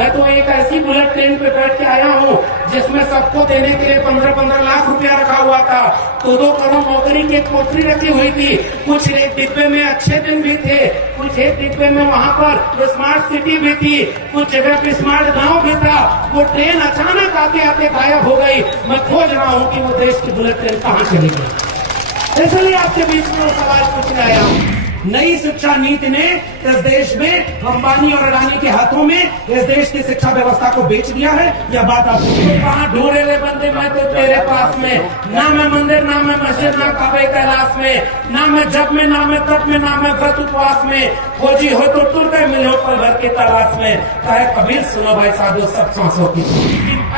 मैं तो एक ऐसी बुलेट ट्रेन पे बैठ के आया हूँ जिसमें सबको देने के लिए 15-15 लाख रुपया रखा हुआ था। 2-2 करोड़ नौकरी की कोठरी रखी हुई थी। कुछ एक डिब्बे में अच्छे दिन भी थे, कुछ एक डिब्बे में वहाँ पर स्मार्ट सिटी भी थी, कुछ जगह पे स्मार्ट गांव भी था। वो ट्रेन अचानक आते आते गायब हो गई। मैं खोज रहा हूँ कि वो देश की बुलेट ट्रेन कहाँ चली गई। इसलिए आपके बीच में वो सवाल पूछने आया हूँ। नई शिक्षा नीति ने इस देश में अंबानी और अडानी के हाथों में इस देश की शिक्षा व्यवस्था को बेच दिया है। यह बात आप कहाँ ढूंढे ले बंदे, मैं तो तेरे पास में, ना मैं मंदिर ना मैं मस्जिद ना काबे कैलाश में, ना मैं जब में ना मैं तब में ना मैं व्रत उपवास में, खोजी हो तो तुर गए मिले हो पल भर के तलाश में। कहे कबीर सुनो भाई साधु सब सांसों की,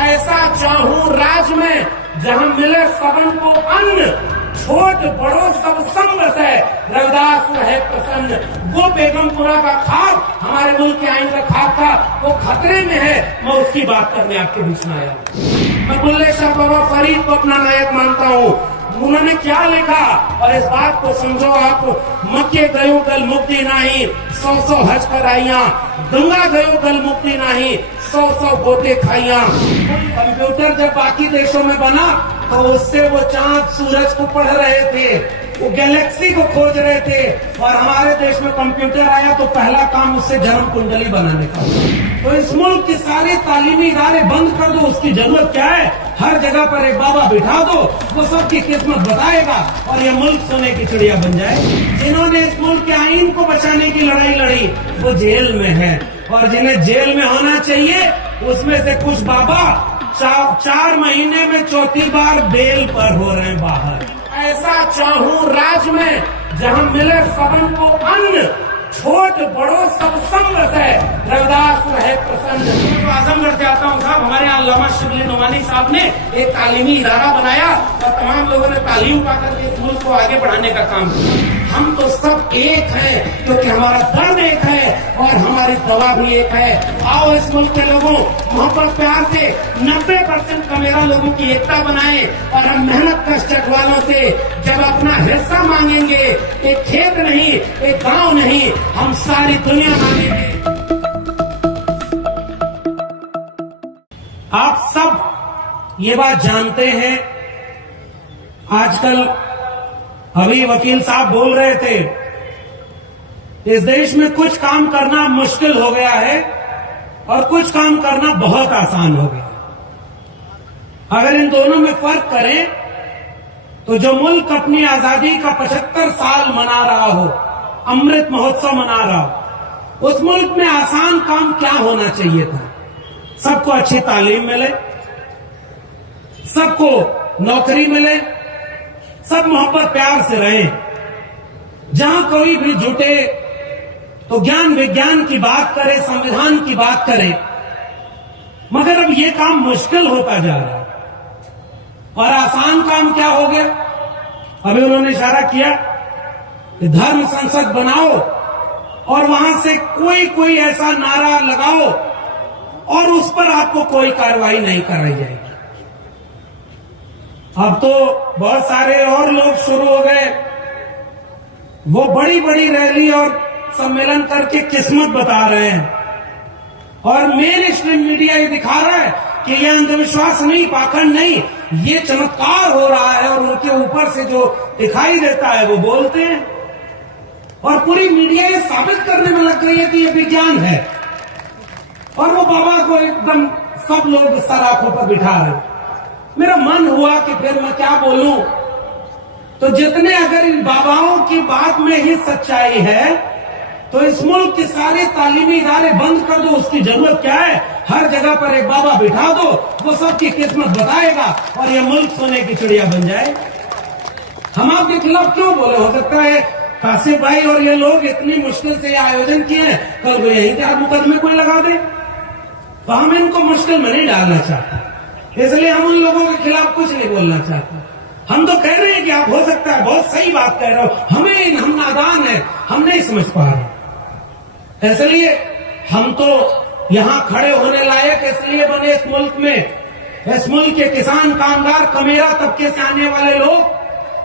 ऐसा चाहूं राज में जहाँ मिले सबन को अन्न, छोट बड़ो सब संग से रविदास रहे प्रसन्न। वो बेगमपुरा का खाक हमारे मुल्क के आइन का खाक था, वो खतरे में है। मैं उसकी बात करने आपके बीच में आया। मैं बुल्ले शाह बाबा फरीद को अपना नायक मानता हूँ। उन्होंने क्या लिखा और इस बात को समझो आप। मक्के गयो कल मुक्ति नहीं, 100 हज कराइया, गंगा गयो कल मुक्ति नहीं, 100 गोते खाइया। कंप्यूटर जब बाकी देशों में बना तो उससे वो चांद सूरज को पढ़ रहे थे, वो गैलेक्सी को खोज रहे थे। और हमारे देश में कंप्यूटर आया तो पहला काम उससे जन्म कुंडली बनाने का। तो इस मुल्क के सारे तालीमी इदारे बंद कर दो, उसकी जरूरत क्या है? हर जगह पर एक बाबा बिठा दो, वो सबकी किस्मत बताएगा और ये मुल्क सोने की चिड़िया बन जाए। जिन्होंने इस मुल्क के आइन को बचाने की लड़ाई लड़ी वो जेल में है, और जिन्हें जेल में होना चाहिए उसमें से कुछ बाबा 4 महीने में 4थी बार बेल पर हो रहे हैं बाहर। ऐसा चाहूं राज में जहां मिले सबन को अन्न, छोट बड़ो सब संग से रविदास रहे प्रसन्न। तो आजमगढ़ से आता हूँ साहब, हमारे यहाँ अल्लामा शिबली नोमानी साहब ने एक तालीमी इदारा बनाया और तमाम लोगों ने तालीम पाकर के इस मुल्क को आगे बढ़ाने का काम किया। हम तो सब एक हैं क्योंकि हमारा दर्द एक है और हमारी दवा भी एक है। आओ इस मुल्क के लोगों मोहब्बत प्यार से 90% का मेरा लोगों की एकता बनाए और हम मेहनत कष्ट वालों से जब अपना हिस्सा मांगेंगे, एक खेत नहीं, एक गांव नहीं, हम सारी दुनिया मांगेंगे। आप सब ये बात जानते हैं। आजकल अभी वकील साहब बोल रहे थे, इस देश में कुछ काम करना मुश्किल हो गया है और कुछ काम करना बहुत आसान हो गया। अगर इन दोनों में फर्क करें तो जो मुल्क अपनी आजादी का 75 साल मना रहा हो, अमृत महोत्सव मना रहा हो, उस मुल्क में आसान काम क्या होना चाहिए था? सबको अच्छी तालीम मिले, सबको नौकरी मिले, सब मोहब्बत प्यार से रहें। जहां कोई भी जुटे तो ज्ञान विज्ञान की बात करे, संविधान की बात करे। मगर अब ये काम मुश्किल होता जा रहा है और आसान काम क्या हो गया? अभी उन्होंने इशारा किया कि धर्म संसद बनाओ और वहां से कोई ऐसा नारा लगाओ और उस पर आपको कोई कार्रवाई नहीं कराई जाएगी। अब तो बहुत सारे और लोग शुरू हो गए, वो बड़ी बड़ी रैली और सम्मेलन करके किस्मत बता रहे हैं और मेन स्ट्रीम मीडिया ये दिखा रहा है कि ये अंधविश्वास नहीं, पाखंड नहीं, ये चमत्कार हो रहा है और उनके ऊपर से जो दिखाई देता है वो बोलते हैं और पूरी मीडिया ये साबित करने में लग रही है कि ये विज्ञान है और वो बाबा को एकदम सब लोग सर आंखों पर बिठा रहे। मेरा मन हुआ कि फिर मैं क्या बोलूं, तो जितने अगर इन बाबाओं की बात में ही सच्चाई है तो इस मुल्क के सारे तालीमी इदारे बंद कर दो, उसकी जरूरत क्या है? हर जगह पर एक बाबा बिठा दो, वो सबकी किस्मत बताएगा और ये मुल्क सोने की चिड़िया बन जाए। हम आपके खिलाफ क्यों बोले? हो सकता है कासिफ भाई और ये लोग इतनी मुश्किल से आयोजन किए हैं, कल वो यहीं के मुकदमे कोई लगा दे, तो हम इनको मुश्किल में नहीं डालना चाहते, इसलिए हम उन लोगों के खिलाफ कुछ नहीं बोलना चाहते। हम तो कह रहे हैं कि आप हो सकता है बहुत सही बात कह रहे हो, हम नादान है, हम नहीं समझ पा रहे, इसलिए हम तो यहां खड़े होने लायक इसलिए बने इस मुल्क में। इस मुल्क के किसान, कामगार, कमेरा तबके से आने वाले लोग,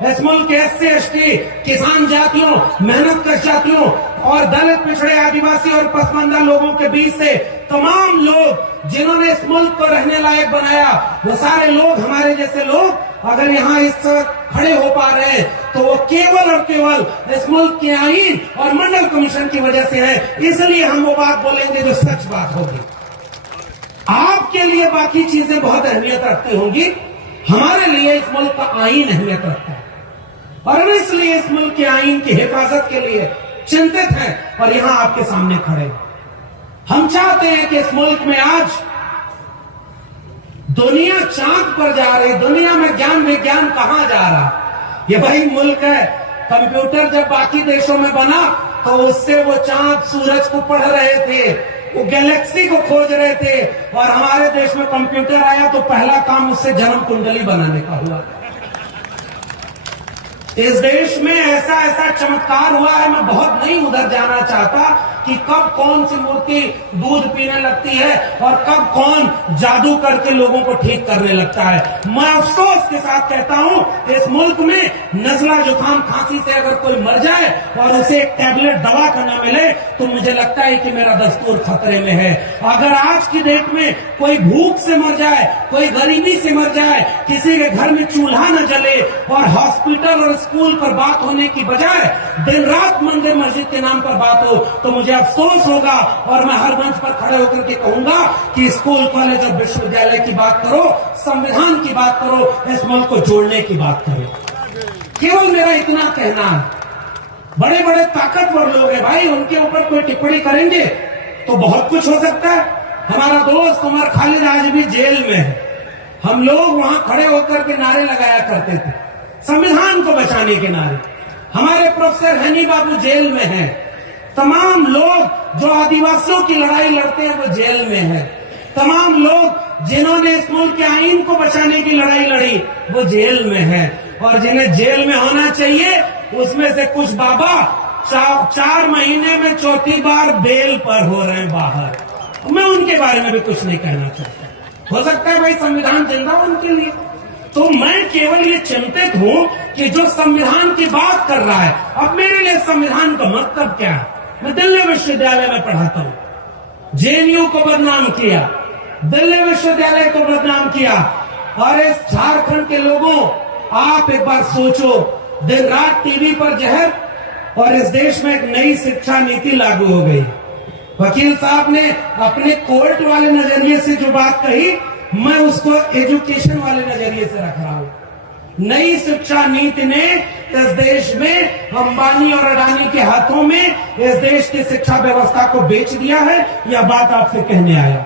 इस मुल्क के SC ST किसान जातियों, मेहनत कश जातियों और दलित, पिछड़े, आदिवासी और पसमानदा लोगों के बीच से तमाम लोग लोग जिन्होंने इस मुल्क को रहने लायक बनाया, वो सारे लोग हमारे जैसे लोग अगर यहाँ इस खड़े हो पा रहे हैं तो वो केवल और केवल इस मुल्क के आईन और मंडल कमीशन की वजह से है। इसलिए हम वो बात बोलेंगे जो सच बात होगी। आपके लिए बाकी चीजें बहुत अहमियत रखती होंगी, हमारे लिए इस मुल्क का आईन अहमियत रखता है और हम इसलिए इस मुल्क के आईन की हिफाजत के लिए चिंतित हैं और यहां आपके सामने खड़े हैं। हम चाहते हैं कि इस मुल्क में आज दुनिया चांद पर जा रही, दुनिया में ज्ञान विज्ञान कहां जा रहा। ये भाई मुल्क है, कंप्यूटर जब बाकी देशों में बना तो उससे वो चांद सूरज को पढ़ रहे थे, वो गैलेक्सी को खोज रहे थे, और हमारे देश में कंप्यूटर आया तो पहला काम उससे जन्म कुंडली बनाने का हुआ। इस देश में ऐसा ऐसा चमत्कार हुआ है, मैं बहुत नहीं उधर जाना चाहता कि कब कौन सी मूर्ति दूध पीने लगती है और कब कौन जादू करके लोगों को ठीक करने लगता है। मैं अफसोस के साथ कहता हूं, इस मुल्क में नजला जुकाम खांसी से अगर कोई मर जाए और उसे एक टैबलेट दवा का न मिले तो मुझे लगता है कि मेरा दस्तूर खतरे में है। अगर आज की डेट में कोई भूख से मर जाए, कोई गरीबी से मर जाए, किसी के घर में चूल्हा न जले और हॉस्पिटल और स्कूल पर बात होने की बजाय दिन रात मंदिर मस्जिद के नाम पर बात हो, तो मुझे अफसोस होगा और मैं हर मंच पर खड़े होकर के कहूंगा कि स्कूल कॉलेज और विश्वविद्यालय की बात करो, संविधान की बात करो, इस मुल्क को जोड़ने की बात करो। केवल मेरा इतना कहना है, बड़े बड़े ताकतवर लोग हैं भाई, उनके ऊपर कोई टिप्पणी करेंगे तो बहुत कुछ हो सकता है। हमारा दोस्त उमर खालिद आज भी जेल में है। हम लोग वहां खड़े होकर के नारे लगाया करते थे, संविधान को बचाने के नारे। हमारे प्रोफेसर हनी बाबू जेल में हैं। तमाम लोग जो आदिवासियों की लड़ाई लड़ते हैं वो जेल में हैं। तमाम लोग जिन्होंने इस मुल्क के आईन को बचाने की लड़ाई लड़ी वो जेल में हैं। और जिन्हें जेल में होना चाहिए उसमें से कुछ बाबा 4 महीने में चौथी बार बेल पर हो रहे हैं बाहर। मैं उनके बारे में भी कुछ नहीं कहना चाहता। हो सकता है भाई संविधान जिंदा हो उनके लिए, तो मैं केवल ये चिंतित हूं कि जो संविधान की बात कर रहा है, अब मेरे लिए संविधान का मतलब क्या है। मैं दिल्ली विश्वविद्यालय में पढ़ाता हूं, जेएनयू को बदनाम किया, दिल्ली विश्वविद्यालय को बदनाम किया, और इस झारखंड के लोगों, आप एक बार सोचो, दिन रात टीवी पर जहर, और इस देश में एक नई शिक्षा नीति लागू हो गई। वकील साहब ने अपने कोर्ट वाले नजरिए से जो बात कही, मैं उसको एजुकेशन वाले नजरिए से रख रहा हूं। नई शिक्षा नीति ने इस देश में अंबानी और अडानी के हाथों में इस देश की शिक्षा व्यवस्था को बेच दिया है। यह बात आपसे कहने आया।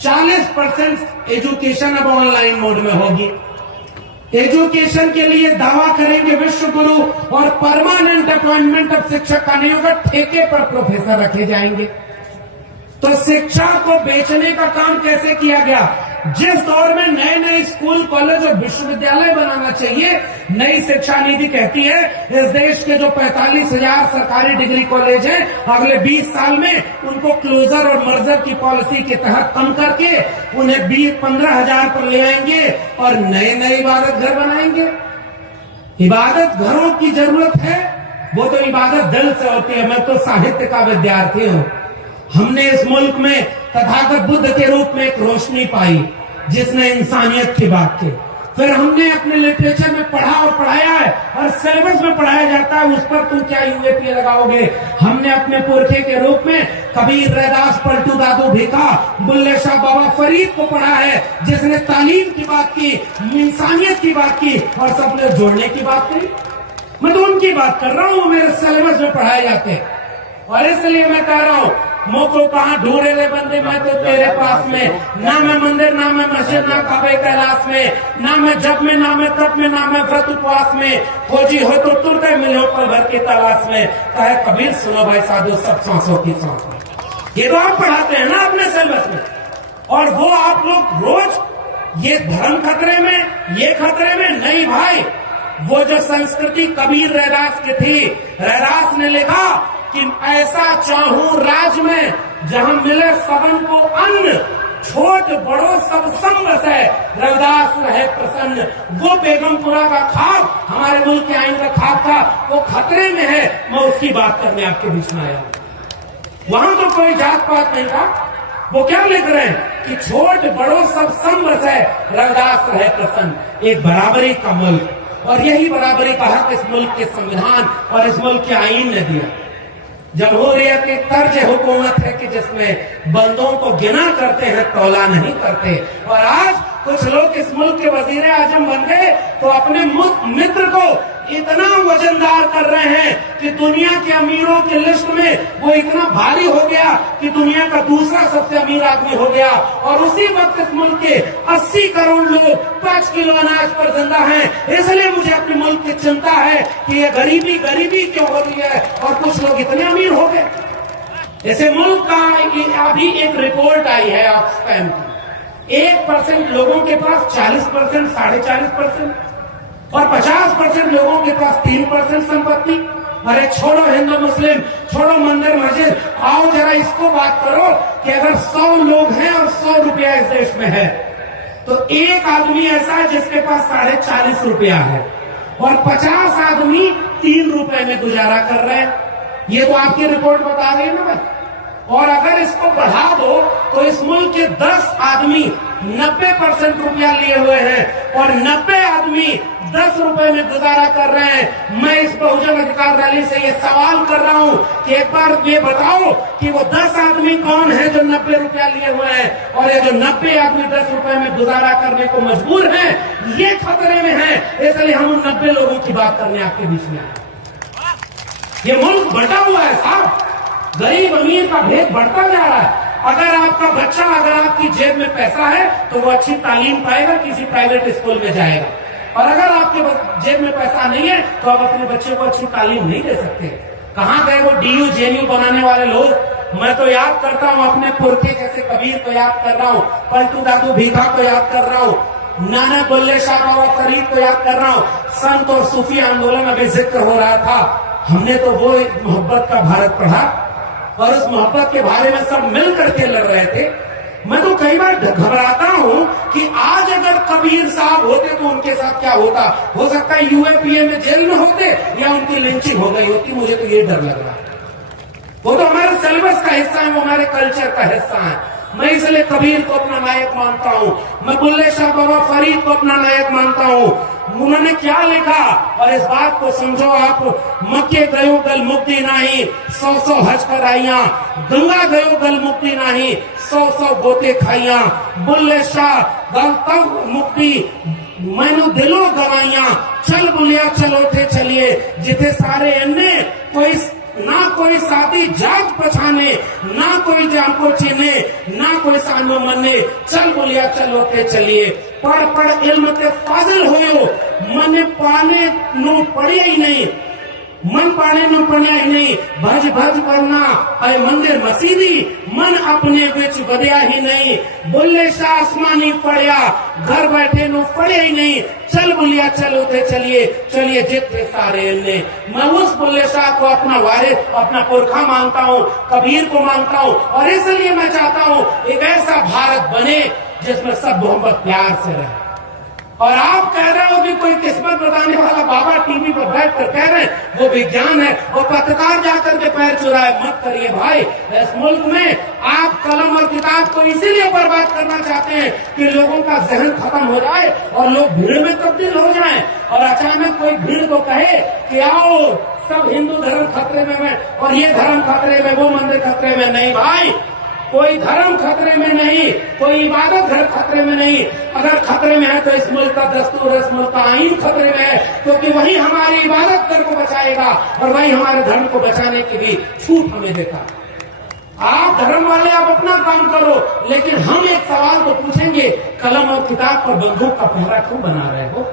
40% एजुकेशन अब ऑनलाइन मोड में होगी। एजुकेशन के लिए दावा करेंगे विश्व गुरु, और परमानेंट अपॉइंटमेंट अब शिक्षक का नहीं होगा, ठेके पर प्रोफेसर रखे जाएंगे। तो शिक्षा को बेचने का काम कैसे किया गया। जिस दौर में नए नए स्कूल कॉलेज और विश्वविद्यालय बनाना चाहिए, नई शिक्षा नीति कहती है इस देश के जो 45,000 सरकारी डिग्री कॉलेज हैं, अगले 20 साल में उनको क्लोजर और मर्जर की पॉलिसी के तहत कम करके उन्हें 15,000 पर ले आएंगे और नए नए इबादत घर बनाएंगे। इबादत घरों की जरूरत है, वो तो इबादत दिल से होती है। मैं तो साहित्य का विद्यार्थी हूं। हमने इस मुल्क में तथागत बुद्ध के रूप में एक रोशनी पाई जिसने इंसानियत की बात की। फिर हमने अपने लिटरेचर में पढ़ा और पढ़ाया है, और सिलेबस में पढ़ाया जाता है, उस पर तुम क्या यूएपी लगाओगे। हमने अपने पुरखे के रूप में कबीर, रैदास, पलटू दादू भिखा, बुल्ले शाह, बाबा फरीद को पढ़ा है, जिसने तालीम की बात की, इंसानियत की बात की और सबने जोड़ने की बात करी। मैं तो उनकी बात कर रहा हूं, मेरे सिलेबस में पढ़ाए जाते हैं। और इसलिए मैं कह रहा हूं, मोको कहां ढूंढे रे बंदे, मैं तो तेरे पास में। ना मैं मंदिर, ना मैं मस्जिद, ना काबे कैलाश में, ना मैं जब में, ना मैं तब में, ना मैं व्रत उपवास में। खोजी हो तो तुरते मिलो पल भर की तलाश में। कहे कबीर सुनो भाई साधु सब सांसों की सांस में। ये तो आप पढ़ाते हैं ना अपने सिलेबस में, और वो आप लोग रोज ये धर्म खतरे में, ये खतरे में नहीं भाई। वो जो संस्कृति कबीर रैदास की थी, रैदास ने लिखा कि ऐसा चाहूं राज में जहां मिले सबन को अन्न, छोट बड़ो सब संग से रविदास रहे प्रसन्न। वो बेगमपुरा का खाक, हमारे मुल्क के आइन का खाक था, वो खतरे में है। मैं उसकी बात करने आपके बीच में आया हूं। वहां तो कोई जात पात नहीं था, वो क्या लिख रहे हैं कि छोट बड़ों सब सम है, रविदास रहे प्रसन्न। एक बराबरी का मुल्क, और यही बराबरी का हक इस मुल्क के संविधान और इस मुल्क के आईन ने दिया। जमहूरियत एक तर्ज हुकूमत है कि जिसमें बंदों को गिना करते हैं, तौला नहीं करते। और आज कुछ लोग इस मुल्क के वजीर आजम बन गए तो अपने मित्र को इतना वजनदार कर रहे हैं कि दुनिया के अमीरों की लिस्ट में वो इतना भारी हो गया कि दुनिया का दूसरा सबसे अमीर आदमी हो गया। और उसी वक्त इस मुल्क के 80 करोड़ लोग 5 किलो अनाज पर जिंदा हैं। इसलिए मुझे अपने मुल्क की चिंता है कि ये गरीबी क्यों हो रही है और कुछ लोग इतने अमीर हो गए। ऐसे मुल्क का अभी एक रिपोर्ट आई है ऑक्सफैम की, 1% लोगों के पास 40%, 40.5% और 50% लोगों के पास 3% संपत्ति। अरे छोड़ो हिंदू मुस्लिम, छोड़ो मंदिर मस्जिद, आओ जरा इसको बात करो कि अगर 100 लोग हैं और 100 रुपया इस देश में है तो एक आदमी ऐसा है जिसके पास 40.5 रुपया है और 50 आदमी 3 रुपए में गुजारा कर रहे हैं। ये तो आपकी रिपोर्ट बता रही है ना भाई। और अगर इसको बढ़ा दो तो इस मुल्क के 10 आदमी 90% रुपया लिए हुए हैं और 90 आदमी 10 रुपए में गुजारा कर रहे हैं। मैं इस बहुजन अधिकार रैली से ये सवाल कर रहा हूं कि एक बार ये बताओ कि वो 10 आदमी कौन है जो 90 रुपया लिए हुए हैं और ये जो 90 आदमी 10 रुपए में गुजारा करने को मजबूर हैं, ये खतरे में है। इसलिए हम उन 90 लोगों की बात करने आपके बीच में आए। ये मुल्क बटा हुआ है साहब, गरीब अमीर का भेद बढ़ता जा रहा है। अगर आपका बच्चा, अगर आपकी जेब में पैसा है तो वो अच्छी तालीम पाएगा, किसी प्राइवेट स्कूल में जाएगा। और अगर आपके जेब में पैसा नहीं है तो आप अपने बच्चे को अच्छी तालीम नहीं दे सकते। कहाँ गए वो DU JNU बनाने वाले लोग? मैं तो याद करता हूँ अपने पुरखे जैसे कबीर को याद कर रहा हूँ, पलटू दादू भीखा को याद कर रहा हूँ, नाना बुल्ले शाह बाबा फरीद को याद कर रहा हूँ। संत और सूफी आंदोलन अभी जिक्र हो रहा था, हमने तो वो मोहब्बत का भारत पढ़ा और उस मोहब्बत के बारे में सब मिल करके लड़ रहे थे। मैं तो कई बार घबराता हूं कि आज अगर कबीर साहब होते तो उनके साथ क्या होता। हो सकता है UAPA में जेल में होते या उनकी लिंचिंग हो गई होती। मुझे तो ये डर लग रहा है। वो तो हमारे सिलेबस का हिस्सा है, वो हमारे कल्चर का हिस्सा है। मैं इसलिए कबीर को अपना नायक मानता हूँ, मैं बुल्ले शाह बाबा फरीद को अपना नायक मानता हूँ। उन्होंने क्या लिखा और इस बात को समझो आप। मक्के गयो गल मुक्ति नहीं, 100 हज कराइया, गंगा गयो गल मुक्ति नहीं, 100 गोते खाइया, बुल्ले शाह गल तब मुक्ति मैनू दिलों गवाइया, चल बुलिया चलोठे चलिए, जिथे सारे अन्ने कोई ना कोई साथी जात पछाने, ना कोई जान को चीने, ना कोई सानो मने, चल बोलिया चलोते चलिए। पढ़ पढ़ इल्म ते फाजिल होयो, मन पाने नो पढ़िया ही नहीं, मन पाने नो पढ़िया ही नहीं, भज भज करना अरे मंदिर मसीदी, मन अपने विच बढ़िया ही नहीं, बुल्ले शाह आसमानी पढ़िया, घर बैठे नो पढ़िया ही नहीं, चल बुलिया चलोते चलिए, चलिए जितने सारे ने। मैं उस बुल्ले शाह को अपना वारिस, अपना पुरखा मानता हूँ, कबीर को मानता हूँ और इसलिए मैं चाहता हूँ एक ऐसा भारत बने जिसमें सब मोहब्बत प्यार से रहे। और आप कह रहे हो कि कोई किस्मत बताने वाला बाबा टीवी पर बैठ कर कह रहे हैं वो विज्ञान है, वो पत्रकार जाकर के पैर चुराए, मत करिए भाई। इस मुल्क में आप कलम और किताब को इसीलिए बर्बाद करना चाहते हैं कि लोगों का जहन खत्म हो जाए और लोग भीड़ में तब्दील हो जाएं और अचानक कोई भीड़ को कहे कि आओ सब हिंदू धर्म खतरे में है और ये धर्म खतरे में, वो मंदिर खतरे में। नहीं भाई, कोई धर्म खतरे में नहीं, कोई इबादत घर खतरे में नहीं। अगर खतरे में है तो इस मुल्क का दस्तूर, इस मुल्क का आईन खतरे में है, क्योंकि वही हमारी इबादत घर को बचाएगा और वही हमारे धर्म को बचाने की भी छूट हमें देता। आप धर्म वाले आप अपना काम करो, लेकिन हम एक सवाल तो पूछेंगे, कलम और किताब पर बंदूक का पहरा क्यों बना रहे हो?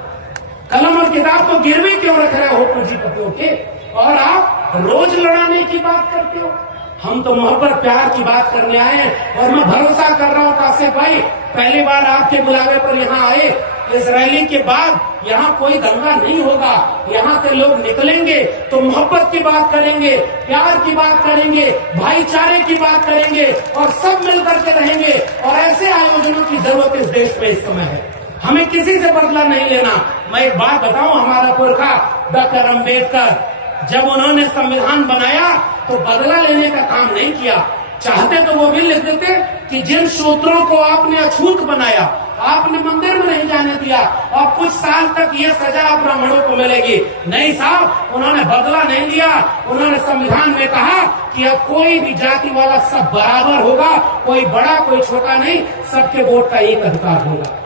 कलम और किताब को गिरवी क्यों रख रहे हो पूंजीपतियों के? और आप रोज लड़ाने की बात करते हो। हम तो मोहब्बत प्यार की बात करने आए हैं और मैं भरोसा कर रहा हूँ कासिफ भाई, पहली बार आपके बुलावे पर यहाँ आए, इस रैली के बाद यहाँ कोई दंगा नहीं होगा। यहाँ से लोग निकलेंगे तो मोहब्बत की बात करेंगे, प्यार की बात करेंगे, भाईचारे की बात करेंगे और सब मिलकर के रहेंगे। और ऐसे आयोजनों की जरूरत इस देश में इस समय है। हमें किसी से बदला नहीं लेना। मैं एक बात बताऊं, हमारा पुरखा डॉक्टर अम्बेडकर जब उन्होंने संविधान बनाया तो बदला लेने का काम नहीं किया, चाहते तो वो भी लिख देते कि जिन शूद्रों को आपने अछूत बनाया, आपने मंदिर में नहीं जाने दिया और कुछ साल तक ये सजा ब्राह्मणों को मिलेगी। नहीं साहब, उन्होंने बदला नहीं लिया। उन्होंने संविधान में कहा कि अब कोई भी जाति वाला सब बराबर होगा, कोई बड़ा कोई छोटा नहीं, सबके वोट का एक अधिकार होगा।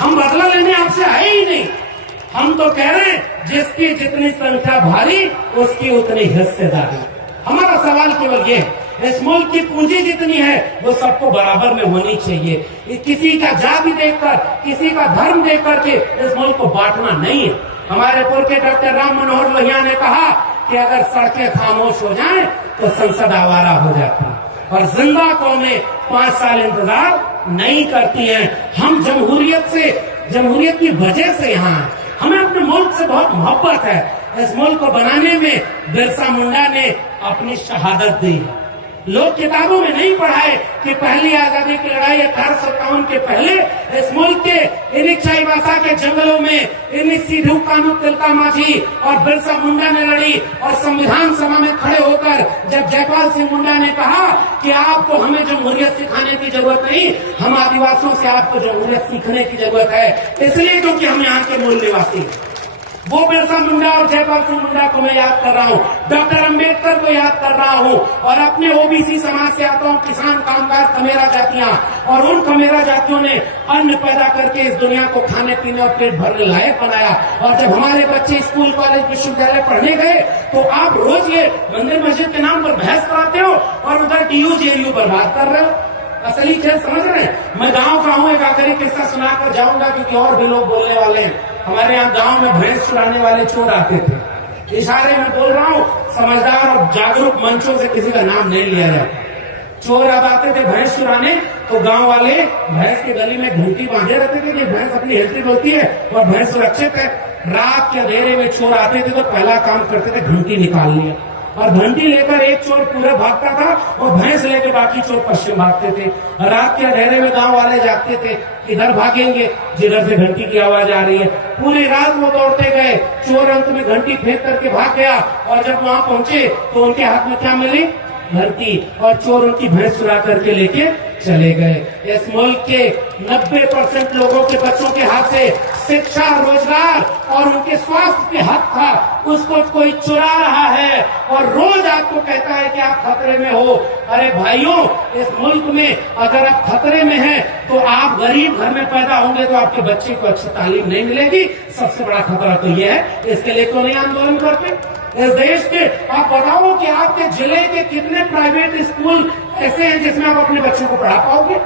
हम बदला लेने आपसे आए ही नहीं। हम तो कह रहे हैं जिसकी जितनी संख्या भारी उसकी उतनी हिस्सेदारी। हमारा सवाल केवल ये है, इस मुल्क की पूंजी जितनी है वो सबको बराबर में होनी चाहिए। किसी का जाति देखकर, किसी का धर्म देख करके इस मुल्क को बांटना नहीं है। हमारे पूर्व के डॉक्टर राम मनोहर लोहिया ने कहा कि अगर सड़कें खामोश हो जाएं तो संसद आवारा हो जाती है और जिंदा कौमें 5 साल इंतजार नहीं करती हैं। हम जमहूरियत की वजह से यहाँ हैं। हमें अपने मुल्क से बहुत मोहब्बत है। इस मुल्क को बनाने में बिरसा मुंडा ने अपनी शहादत दी। लोग किताबों में नहीं पढ़ाए कि पहली आजादी की लड़ाई 1857 के पहले इस मुल्क के इन्हीं चाईबासा के जंगलों में इन्हीं सीधू कानू तिलका माझी और बिरसा मुंडा ने लड़ी। और संविधान सभा में खड़े होकर जब जयपाल सिंह मुंडा ने कहा कि आपको हमें जमहूरियत सिखाने की जरूरत नहीं, हम आदिवासियों से आपको जमहूरियत सीखने की जरूरत है, इसलिए क्योंकि हम यहाँ के मूल निवासी हैं। वो बिरसा मुंडा और जयपाल सिंह मुंडा को मैं याद कर रहा हूँ, डॉक्टर अंबेडकर को याद कर रहा हूँ और अपने ओबीसी समाज से आता हूँ, किसान कामगार कमेरा जातियां, और उन कमेरा जातियों ने अन्न पैदा करके इस दुनिया को खाने पीने और पेट भरने लायक बनाया। और जब हमारे बच्चे स्कूल कॉलेज विश्वविद्यालय पढ़ने गए तो आप रोज ये मंदिर मस्जिद के नाम पर बहस कराते हो और उधर DU JU बर्बाद कर रहे हो। असली खेल समझ रहे हैं। मैं गांव का हूँ, एक आखिरी किस्सा सुनाकर जाऊंगा क्योंकि और भी लोग बोलने वाले हैं। हमारे यहाँ गांव में भैंस चुराने वाले चोर आते थे। इशारे में बोल रहा हूँ, समझदार और जागरूक मंचों से किसी का नाम नहीं लिया जाता। चोर अब आते थे भैंस चुराने तो गांव वाले भैंस की गली में घंटी बांधे रहते थे कि भैंस अपनी हेल्थी होती है और भैंस सुरक्षित है। रात के अंधेरे में चोर आते थे तो पहला काम करते थे घंटी निकाल लिया और घंटी लेकर एक चोर पूरे भागता था और भैंस लेकर बाकी चोर पश्चिम भागते थे। रात के अंधेरे में गांव वाले जागते थे, इधर भागेंगे जिधर से घंटी की आवाज आ रही है। पूरी रात वो दौड़ते गए, चोर अंत में घंटी फेंक करके भाग गया और जब वहां पहुंचे तो उनके हाथ में क्या मिली? घंटी, और चोर उनकी भैंस चुरा करके लेके चले गए। इस मुल्क के 90% लोगों के बच्चों के हाथ से शिक्षा, रोजगार और उनके स्वास्थ्य के हक था, उसको कोई चुरा रहा है और रोज आपको कहता है कि आप खतरे में हो। अरे भाइयों, इस मुल्क में अगर आप खतरे में हैं तो आप गरीब घर में पैदा होंगे तो आपके बच्चे को अच्छी तालीम नहीं मिलेगी। सबसे बड़ा खतरा तो यह है। इसके लिए क्यों नहीं आंदोलन करते? इस देश के आप बताओ कि आपके जिले के कितने प्राइवेट स्कूल ऐसे हैं जिसमें आप अपने बच्चों को पढ़ा पाओगे?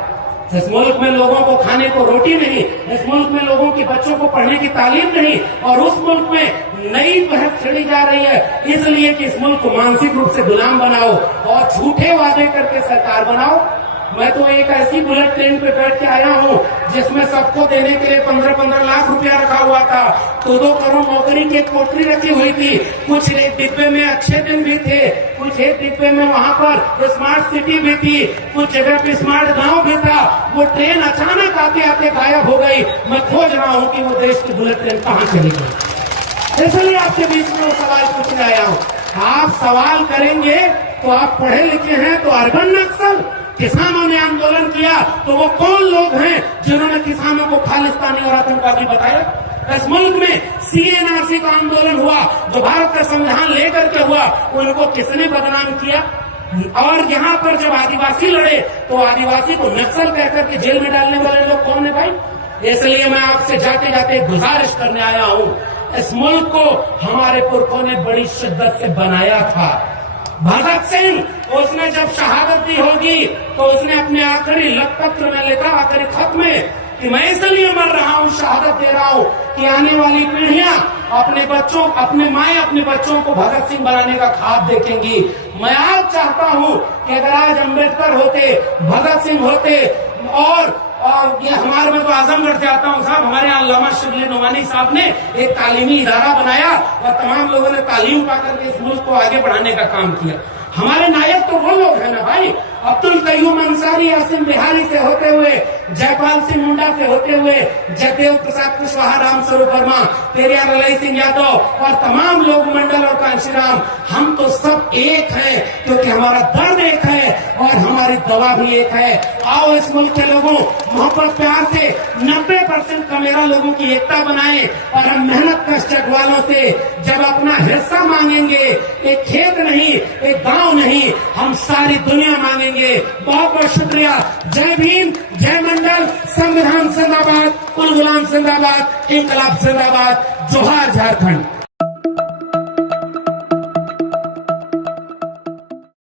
इस मुल्क में लोगों को खाने को रोटी नहीं, इस मुल्क में लोगों के बच्चों को पढ़ने की तालीम नहीं, और उस मुल्क में नई बहस छेड़ी जा रही है इसलिए कि इस मुल्क को मानसिक रूप से गुलाम बनाओ और झूठे वादे करके सरकार बनाओ। मैं तो एक ऐसी बुलेट ट्रेन पे बैठ के आया हूँ जिसमें सबको देने के लिए 15-15 लाख रुपया रखा हुआ था। 2-2 करोड़ नौकरी की कोठरी रखी हुई थी। कुछ एक डिब्बे में अच्छे दिन भी थे, कुछ एक डिब्बे में वहाँ पर स्मार्ट सिटी भी थी, कुछ जगह पे स्मार्ट गांव भी था। वो ट्रेन अचानक आते आते गायब हो गई। मैं खोज रहा हूँ कि वो देश की बुलेट ट्रेन कहाँ चली गई। इसलिए आपके बीच में वो सवाल पूछने आया हूँ। आप सवाल करेंगे तो आप पढ़े लिखे हैं तो अर्बन नक्सल, किसानों ने आंदोलन किया तो वो कौन लोग हैं जिन्होंने किसानों को खालिस्तानी और आतंकवादी बताया? इस मुल्क में CNRC का आंदोलन हुआ जो भारत का संविधान लेकर के हुआ, उनको किसने बदनाम किया? और यहाँ पर जब आदिवासी लड़े तो आदिवासी को नक्सल कहकर के जेल में डालने वाले लोग कौन है भाई? इसलिए मैं आपसे जाते जाते गुजारिश करने आया हूँ, इस मुल्क को हमारे पुरखों ने बड़ी शिद्दत से बनाया था। भगत सिंह, उसने जब शहादत दी होगी तो उसने अपने आखिरी लखपत्र में लिखा, आखिरी खत में, कि मैं इसलिए मर रहा हूँ, शहादत दे रहा हूँ कि आने वाली पीढ़ियां अपने बच्चों, अपने माए अपने बच्चों को भगत सिंह बनाने का ख्वाब देखेंगी। मैं आज चाहता हूँ कि अगर आज अम्बेडकर होते, भगत सिंह होते और ये हमारे, मैं तो आजमगढ़ से आता हूँ साहब, हमारे यहाँ अल्लामा शिबली नोमानी साहब ने एक तालीमी इदारा बनाया और तमाम लोगों ने तालीम पाकर के इस मुल्क को आगे बढ़ाने का काम किया। हमारे नायक तो वो लोग हैं ना भाई, अब्दुल कयूम अंसारी, आसिम बिहारी से होते हुए जयपाल सिंह मुंडा से होते हुए जगदेव प्रसाद कुशवाहा, राम स्वरूप वर्मा, पेरियार अलई सिंह यादव और तमाम लोग मंडल और कांशीराम, हम तो सब एक हैं क्योंकि हमारा दर्द एक है और हमारी दवा भी एक है। आओ इस मुल्क के लोगों मोहब्बत प्यार से 90% का मेरा लोगों की एकता बनाए और हम मेहनत कष्ट वालों से जब अपना हिस्सा मांगेंगे, एक खेत नहीं, एक गांव नहीं, हम सारी दुनिया मांगेंगे। बहुत बहुत शुक्रिया। जय भीम, जय मंडल, संविधान जिंदाबाद, कुल गुलाम जिंदाबाद, इंकलाब जिंदाबाद, जोहार झारखंड।